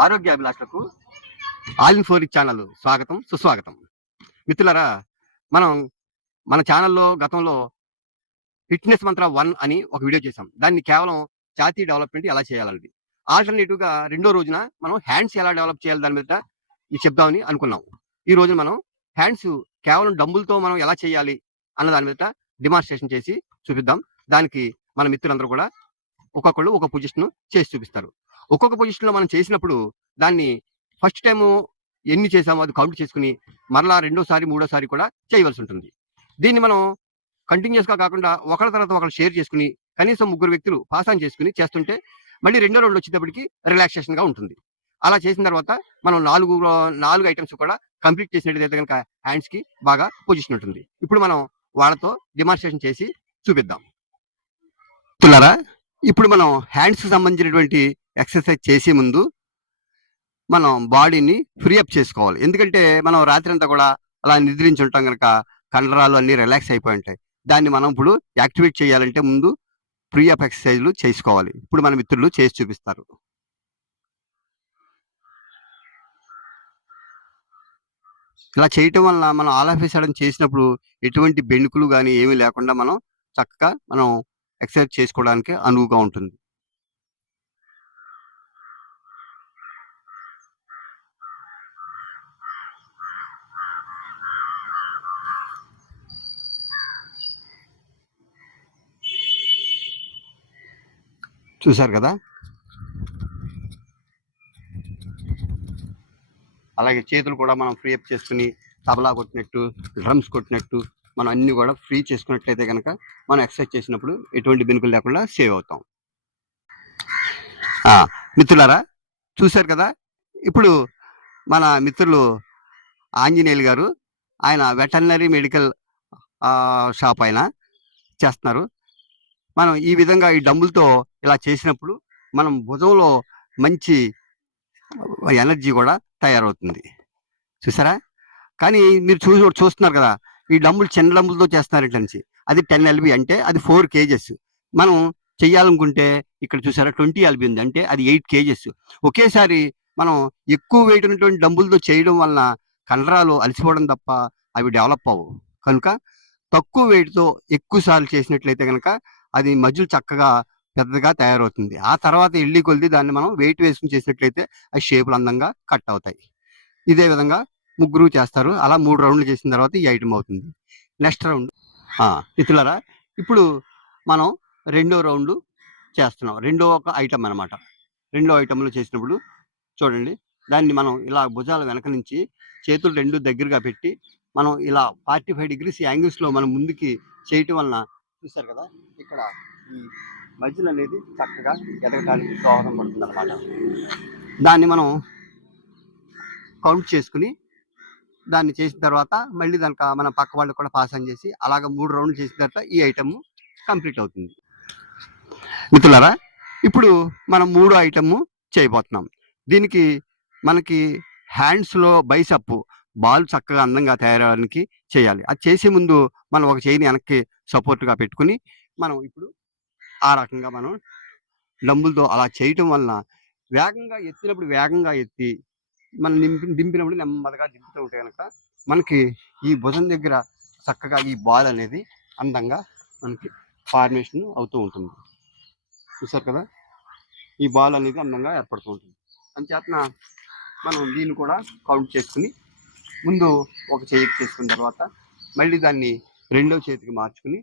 ఆరోగ్యాభిలాషులకు all in four channel స్వాగతం సుస్వాగతం. మిత్రులారా, మనం మన ఛానల్లో గతంలో ఫిట్నెస్ మంత్ర 1 అని ఒక వీడియో చేసాం. దాన్ని కేవలం ఛాతీ డెవలప్మెంట్ ఎలా చేయాలన్నది. ఆల్టర్నేటివ్గా రెండో రోజున మనం హ్యాండ్స్ ఎలా డెవలప్ చేయాలి దాని మీద చెప్దామని అనుకున్నాం. ఈ రోజు మనం హ్యాండ్స్ కేవలం డంబుల్తో మనం ఎలా చేయాలి అన్న దాని మీద డిమాన్స్ట్రేషన్ చేసి చూపిద్దాం. దానికి మన మిత్రులందరూ కూడా ఒక్కొక్కళ్ళు ఒక పొజిషన్ చేసి చూపిస్తారు. ఒక్కొక్క పొజిషన్లో మనం చేసినప్పుడు దాన్ని ఫస్ట్ టైము ఎన్ని చేసామో అది కౌంట్ చేసుకుని మరలా రెండోసారి మూడోసారి కూడా చేయవలసి ఉంటుంది. దీన్ని మనం కంటిన్యూస్గా కాకుండా ఒకళ్ళ తర్వాత ఒకళ్ళు షేర్ చేసుకుని కనీసం 3 వ్యక్తులు పాస్ ఆన్ చేసుకుని చేస్తుంటే మళ్ళీ రెండో రౌండ్ వచ్చేటప్పటికి రిలాక్సేషన్గా ఉంటుంది. అలా చేసిన తర్వాత మనం 4 ఐటమ్స్ కూడా కంప్లీట్ చేసినట్టయితే కనుక హ్యాండ్స్కి బాగా పొజిషన్ ఉంటుంది. ఇప్పుడు మనం వాళ్ళతో డిమాన్స్ట్రేషన్ చేసి చూపిద్దాం. చూస్తున్నారా, ఇప్పుడు మనం హ్యాండ్స్కి సంబంధించినటువంటి ఎక్సర్సైజ్ చేసే ముందు మనం బాడీని ఫ్రీ అప్ చేసుకోవాలి. ఎందుకంటే మనం రాత్రి అంతా కూడా అలా నిద్రించి ఉంటాం కనుక కండరాలు అన్నీ రిలాక్స్ అయిపోయి ఉంటాయి. దాన్ని మనం ఇప్పుడు యాక్టివేట్ చేయాలంటే ముందు ఫ్రీ అప్ ఎక్సర్సైజ్లు చేసుకోవాలి. ఇప్పుడు మన మిత్రులు చేసి చూపిస్తారు. ఇలా చేయటం వల్ల మనం ఆల్ ఆఫ్ ఏ సడన్ చేసినప్పుడు ఎటువంటి బెణుకులు కానీ ఏమీ లేకుండా మనం చక్కగా మనం ఎక్సర్సైజ్ చేసుకోవడానికి అనువుగా ఉంటుంది. చూసారు కదా, అలాగే చేతులు కూడా మనం ఫ్రీ అప్ చేసుకుని తబలా కొట్టినట్టు డ్రమ్స్ కొట్టినట్టు మనం అన్ని కూడా ఫ్రీ చేసుకున్నట్లయితే కనుక మనం ఎక్సర్సైజ్ చేసినప్పుడు ఎటువంటి బెనుకులు లేకుండా సేవ్ అవుతాం. మిత్రులారా, చూశారు కదా, ఇప్పుడు మన మిత్రులు ఆంజనేయులు గారు ఆయన వెటర్నరీ మెడికల్ షాప్ ఆయన చేస్తున్నారు. మనం ఈ విధంగా ఈ డంబుల్తో ఇలా చేసినప్పుడు మనం భుజంలో మంచి ఎనర్జీ కూడా తయారవుతుంది. చూసారా, కానీ మీరు చూస్తున్నారు కదా, ఈ డంబుల్ చిన్న డంబుల్తో చేస్తున్నారంటే అది 10 LB అంటే అది 4 kgs. మనం చెయ్యాలనుకుంటే ఇక్కడ చూసారా 20 LB ఉంది అంటే అది 8 kgs. ఒకేసారి మనం ఎక్కువ వెయిట్ ఉన్నటువంటి డంబుల్తో చేయడం వలన కండరాలు అలసిపోవడం తప్ప అవి డెవలప్ అవ్వవు. కనుక తక్కువ వెయిట్తో ఎక్కువ సార్లు చేసినట్లయితే కనుక అది మజ్జులు చక్కగా పెద్దగా తయారవుతుంది. ఆ తర్వాత ఎల్లి కొలిది దాన్ని మనం వెయిట్ వేసుకుని చేసినట్లయితే అవి షేపులు అందంగా కట్ అవుతాయి. ఇదే విధంగా 3 చేస్తారు. అలా 3 రౌండ్లు చేసిన తర్వాత ఈ ఐటమ్ అవుతుంది. నెక్స్ట్ రౌండ్ మిత్రులారా, ఇప్పుడు మనం రెండో రౌండ్ చేస్తున్నాం. రెండో ఒక ఐటమ్ అనమాట. రెండో ఐటమ్లో చేసినప్పుడు చూడండి, దాన్ని మనం ఇలా భుజాల వెనక నుంచి చేతులు 2 దగ్గరగా పెట్టి మనం ఇలా 45 degrees యాంగిల్స్లో మనం ముందుకి చేయటం వలన చూస్తారు కదా, ఇక్కడ ఈ మజిల్ అనేది చక్కగా ఎదగటానికి దోహదం పడుతుంది అన్నమాట. దాన్ని మనం కౌంట్ చేసుకుని దాన్ని చేసిన తర్వాత మళ్ళీ దానికి మన పక్క వాళ్ళు కూడా పాస్ ఆన్ చేసి అలాగ 3 రౌండ్లు చేసిన తర్వాత ఈ ఐటమ్ కంప్లీట్ అవుతుంది. మిత్రులారా, ఇప్పుడు మనం 3వ ఐటమ్ చేయబోతున్నాం. దీనికి మనకి హ్యాండ్స్లో బైసప్ బాల్ చక్కగా అందంగా తయారవడానికి చేయాలి. అది చేసే ముందు మనం ఒక చేయిని వెనక్కి సపోర్ట్గా పెట్టుకుని మనం ఇప్పుడు ఆ రకంగా మనం డంబుల్తో అలా చేయటం వలన వేగంగా ఎత్తినప్పుడు వేగంగా ఎత్తి మనం దింపినప్పుడు నెమ్మదిగా దింపుతూ ఉంటే కనుక మనకి ఈ భుజం దగ్గర చక్కగా ఈ బాల్ అనేది అందంగా మనకి ఫార్మేషన్ అవుతూ ఉంటుంది. చూసారు కదా, ఈ బాల్ అనేది అందంగా ఏర్పడుతూ ఉంటుంది. అంచేతన మనం దీన్ని కూడా కౌంట్ చేసుకుని ముందు ఒక చేతికి చేసుకున్న తర్వాత మళ్ళీ దాన్ని రెండో చేతికి మార్చుకుని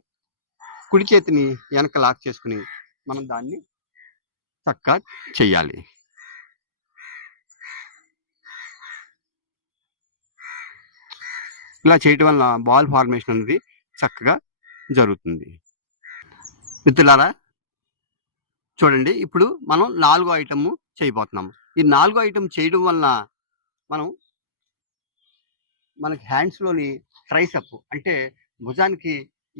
కుడి చేతిని వెనక లాక్ చేసుకుని మనం దాన్ని చక్కగా చెయ్యాలి. ఇలా చేయటం వల్ల బాల్ ఫార్మేషన్ అనేది చక్కగా జరుగుతుంది. మిత్రులారా, చూడండి, ఇప్పుడు మనం 4వ ఐటమ్ చేయబోతున్నాము. ఈ 4వ ఐటమ్ చేయడం వల్ల మనకి హ్యాండ్స్లోని ట్రైసెప్ అంటే భుజానికి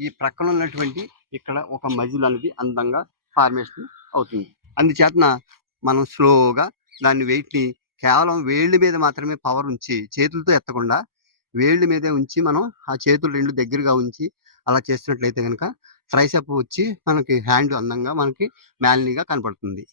ఈ ప్రక్కన ఉన్నటువంటి ఇక్కడ ఒక మజిల్ అనేది అందంగా ఫార్మేషన్ అవుతుంది. అందుచేతన మనం స్లోగా దాన్ని వెయిట్ని కేవలం వేళ్ళ మీద మాత్రమే పవర్ ఉంచి చేతులతో ఎత్తకుండా వేళ్ళ మీదే ఉంచి మనం ఆ చేతులు 2 దగ్గరగా ఉంచి అలా చేస్తున్నట్లయితే కనుక ట్రైసెప్ వచ్చి మనకి హ్యాండ్ అందంగా మనకి మ్యాలినీగా కనపడుతుంది.